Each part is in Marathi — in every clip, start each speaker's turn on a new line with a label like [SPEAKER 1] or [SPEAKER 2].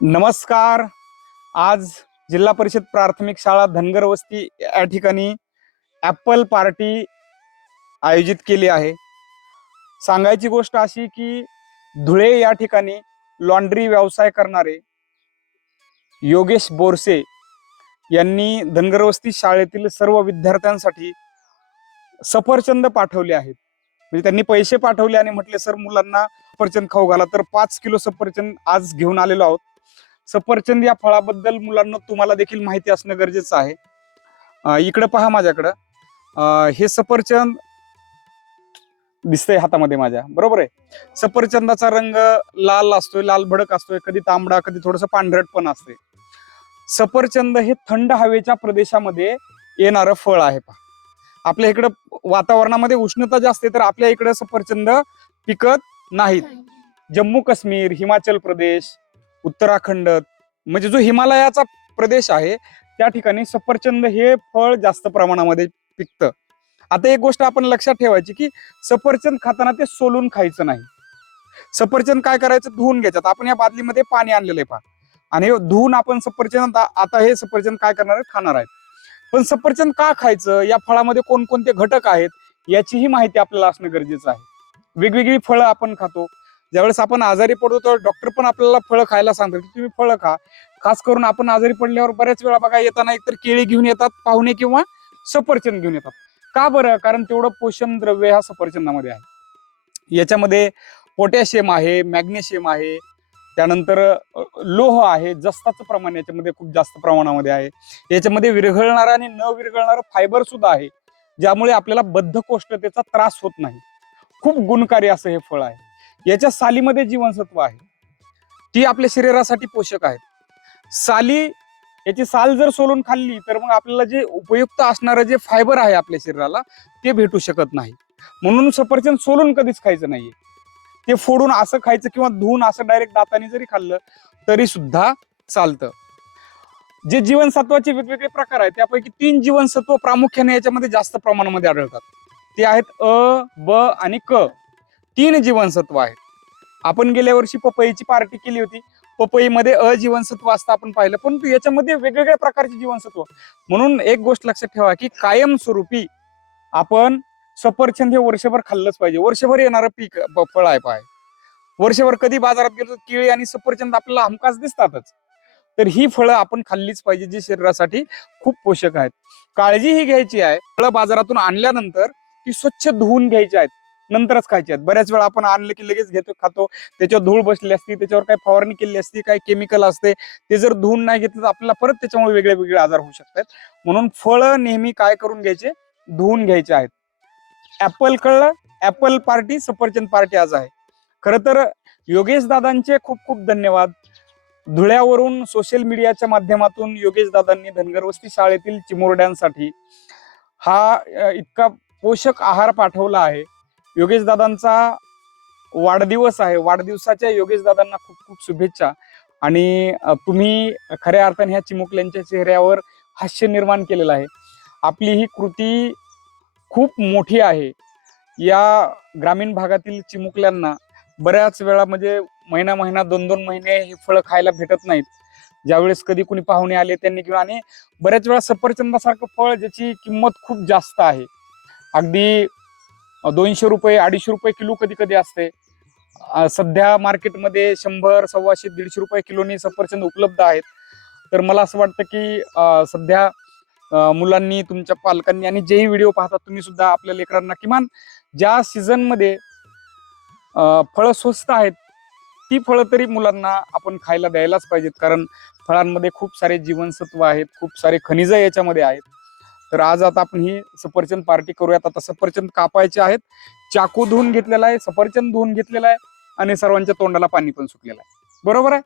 [SPEAKER 1] नमस्कार. आज जिल्हा परिषद प्राथमिक शाळा धनगर वस्ती या ठिकाणी ॲपल पार्टी आयोजित केली आहे. सांगायची गोष्ट अशी की धुळे या ठिकाणी लॉन्ड्री व्यवसाय करणारे योगेश बोरसे यांनी धनगर वस्ती शाळेतील सर्व विद्यार्थ्यांसाठी सफरचंद पाठवले आहेत. म्हणजे त्यांनी पैसे पाठवले आणि म्हटले सर मुलांना सफरचंद खाऊ घाला. तर पाच किलो सफरचंद आज घेऊन आलेलो आहोत. सफरचंद या फळाबद्दल मुलांना तुम्हाला देखील माहिती असणं गरजेचं आहे. इकडं पहा माझ्याकडं. हे सफरचंद दिसतंय हातामध्ये माझ्या. बरोबर आहे? सफरचंदाचा रंग लाल असतोय लाल भडक असतोय कधी तांबडा कधी थोडस पांढरट पण असते सफरचंद हे थंड हवेच्या प्रदेशामध्ये येणारं फळ आहे पहा. आपल्या इकडं वातावरणामध्ये उष्णता जास्त आहे तर आपल्या इकडं सफरचंद पिकत नाहीत. जम्मू काश्मीर हिमाचल प्रदेश उत्तराखंड म्हणजे जो हिमालयाचा प्रदेश आहे त्या ठिकाणी सफरचंद हे फळ जास्त प्रमाणामध्ये पिकतं. आता एक गोष्ट आपण लक्षात ठेवायची की सफरचंद खाताना ते सोलून खायचं नाही. सफरचंद काय करायचं? धुवून घ्यायचं. आपण या बादलीमध्ये पाणी आणलेलं आहे पहा. आणि धुवून आपण सफरचंद आता आता हे सफरचंद काय करणार आहे खाणार आहेत. पण सफरचंद का खायचं? या फळामध्ये कोणकोणते घटक आहेत? याचीही माहिती आपल्याला असणं गरजेचं आहे. वेगवेगळी फळं आपण खातो. ज्यावेळेस आपण आजारी पडतो तर डॉक्टर पण आपल्याला फळं खायला सांगतात. की तुम्ही फळं खा. खास करून आपण आजारी पडल्यावर बऱ्याच वेळा बघा येताना एकतर केळी घेऊन येतात पाहुणे किंवा सफरचंद घेऊन येतात. का बरं? कारण तेवढं पोषण द्रव्य ह्या सफरचंदामध्ये आहे. याच्यामध्ये पोटॅशियम आहे मॅग्नेशियम आहे त्यानंतर लोह आहे जस्ताचं प्रमाण याच्यामध्ये खूप जास्त प्रमाणामध्ये आहे. याच्यामध्ये विरघळणारं आणि न विरघळणारं फायबर सुद्धा आहे ज्यामुळे आपल्याला बद्धकोष्ठतेचा त्रास होत नाही. खूप गुणकारी असं हे फळ आहे. याच्या सालीमध्ये जीवनसत्व आहे. ती आपल्या शरीरासाठी पोषक आहेत साली याची साल जर सोलून खाल्ली तर मग आपल्याला जे उपयुक्त असणारं जे फायबर आहे आपल्या शरीराला ते भेटू शकत नाही. म्हणून सफरचंद सोलून कधीच खायचं नाहीये. ते फोडून असं खायचं किंवा धुवून असं डायरेक्ट दाताने जरी खाल्लं तरी सुद्धा चालतं. जे जीवनसत्वाचे वेगवेगळे प्रकार आहेत त्यापैकी तीन जीवनसत्व प्रामुख्याने याच्यामध्ये जास्त प्रमाणामध्ये आढळतात. ते आहेत अ ब आणि क. तीन जीवनसत्व आहेत. आपण गेल्या वर्षी पपईची पार्टी केली होती. पपईमध्ये अ जीवनसत्व असतं आपण पाहिलं. परंतु याच्यामध्ये वेगवेगळ्या प्रकारचे जीवनसत्व. म्हणून एक गोष्ट लक्षात ठेवा की कायमस्वरूपी आपण सफरचंद हे वर्षभर खाल्लंच पाहिजे. वर्षभर येणारं पीक फळ आहे पाय. वर्षभर कधी बाजारात गेलो तर केळी आणि सफरचंद आपल्याला हमखास दिसतातच. तर ही फळं आपण खाल्लीच पाहिजे जी शरीरासाठी खूप पोषक आहेत. काळजी ही घ्यायची आहे. फळं बाजारातून आणल्यानंतर ती स्वच्छ धुवून घ्यायची आहेत. नंतरच खायचे आहेत. बऱ्याच वेळा आपण आणलं की लगेच घेतो खातो. त्याच्यावर धूळ बसली असती त्याच्यावर काही फवारणी केली असती काही केमिकल असते ते जर धुवून नाही घेतलं तर आपल्याला परत त्याच्यामुळे वेगळे वेगळे आजार होऊ शकतात. म्हणून फळं नेहमी काय करून घ्यायचे? धुवून घ्यायचे आहेत. ऍपल कळलं? ऍपल पार्टी सफरचंद पार्टी आज आहे. खर तर योगेश दादांचे खूप खूप धन्यवाद. धुळ्यावरून सोशल मीडियाच्या माध्यमातून योगेश दादांनी धनगर वस्ती शाळेतील चिमुरड्यांसाठी हा इतका पोषक आहार पाठवला आहे. योगेश दादांचा वाढदिवस आहे. वाढदिवसाच्या योगेश दादांना खूप खूप शुभेच्छा. आणि तुम्ही खऱ्या अर्थाने ह्या चिमुकल्यांच्या चेहऱ्यावर हास्य निर्माण केलेलं आहे. आपली ही कृती खूप मोठी आहे. या ग्रामीण भागातील चिमुकल्यांना बऱ्याच वेळा म्हणजे महिना महिना दोन दोन महिने ही फळं खायला भेटत नाहीत. ज्यावेळेस कधी कुणी पाहुणे आले त्यांनी किंवा आणि बऱ्याच वेळा सफरचंदासारखं फळ ज्याची किंमत खूप जास्त आहे. अगदी दोनशे रुपये अडीचशे रुपये किलो कधी कधी असते. सध्या मार्केटमध्ये शंभर सव्वाशे दीडशे रुपये किलोनी सफरचंद उपलब्ध आहेत. तर मला असं वाटतं की सध्या मुलांनी तुमच्या पालकांनी आणि जेही व्हिडिओ पाहतात तुम्ही सुद्धा आपल्या लेकरांना किमान ज्या सीझनमध्ये फळं स्वस्त आहेत ती फळं तरी मुलांना आपण खायला द्यायलाच पाहिजेत. कारण फळांमध्ये खूप सारे जीवनसत्व आहेत खूप सारे खनिज याच्यामध्ये आहेत. तर आज आता आपण ही सफरचंद पार्टी करूयात. आता सफरचंद कापायचे आहेत. चाकू धुवून घेतलेला आहे सफरचंद धुवून घेतलेला आहे आणि सर्वांच्या तोंडाला पाणी पण सुटलेलं आहे. बरोबर आहे?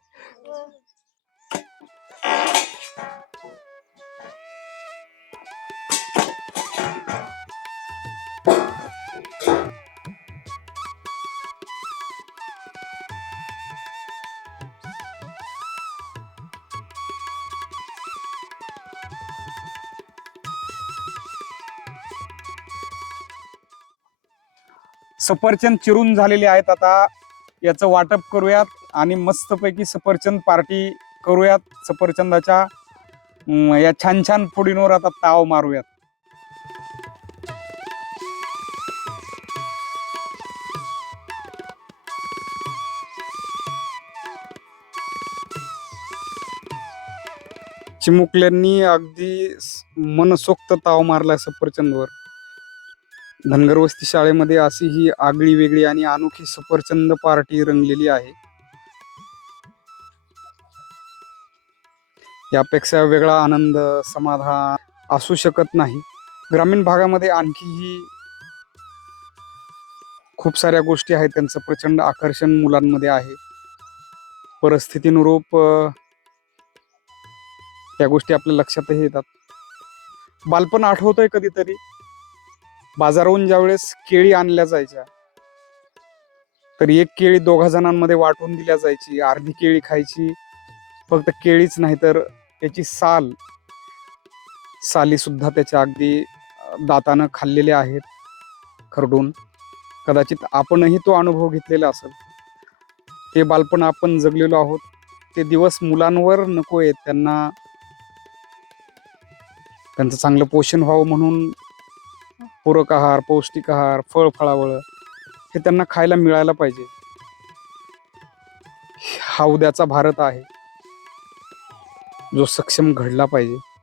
[SPEAKER 1] सफरचंद चिरून झालेले आहेत आता. याचं वाटप करूयात आणि मस्तपैकी सफरचंद पार्टी करूयात. सफरचंदाच्या या छान छान फोडींवर आता ताव मारूयात. चिमुकल्यांनी अगदी मनसोक्त ताव मारलाय सफरचंदवर. धनगर वस्ती शाळेमध्ये अशी ही आगळी वेगळी आणि अनोखी सफरचंद पार्टी रंगलेली आहे. यापेक्षा वेगळा आनंद समाधान असू शकत नाही. ग्रामीण भागामध्ये आणखीही खूप साऱ्या गोष्टी आहेत. त्यांचं प्रचंड आकर्षण मुलांमध्ये आहे. परिस्थितीनुरूप त्या गोष्टी आपल्या लक्षातही येतात. बालपण आठवतंय कधीतरी. बाजाराहून ज्यावेळेस केळी आणल्या जायच्या तर एक केळी दोघा जणांमध्ये वाटून दिल्या जायची अर्धी केळी खायची फक्त केळीच नाही तर त्याची साल साली सुद्धा त्याच्या अगदी दातानं खाल्लेले आहेत खरडून. कदाचित आपणही तो अनुभव घेतलेला असेल. ते बालपण आपण जगलेलो आहोत. ते दिवस मुलांवर नको आहेत. त्यांना त्यांचं चांगलं पोषण व्हावं म्हणून पूरक आहार पौष्टिक आहार फळ फळावळ हे त्यांना खायला मिळायला पाहिजे. हा उद्याचा भारत आहे. जो सक्षम घडला पाहिजे.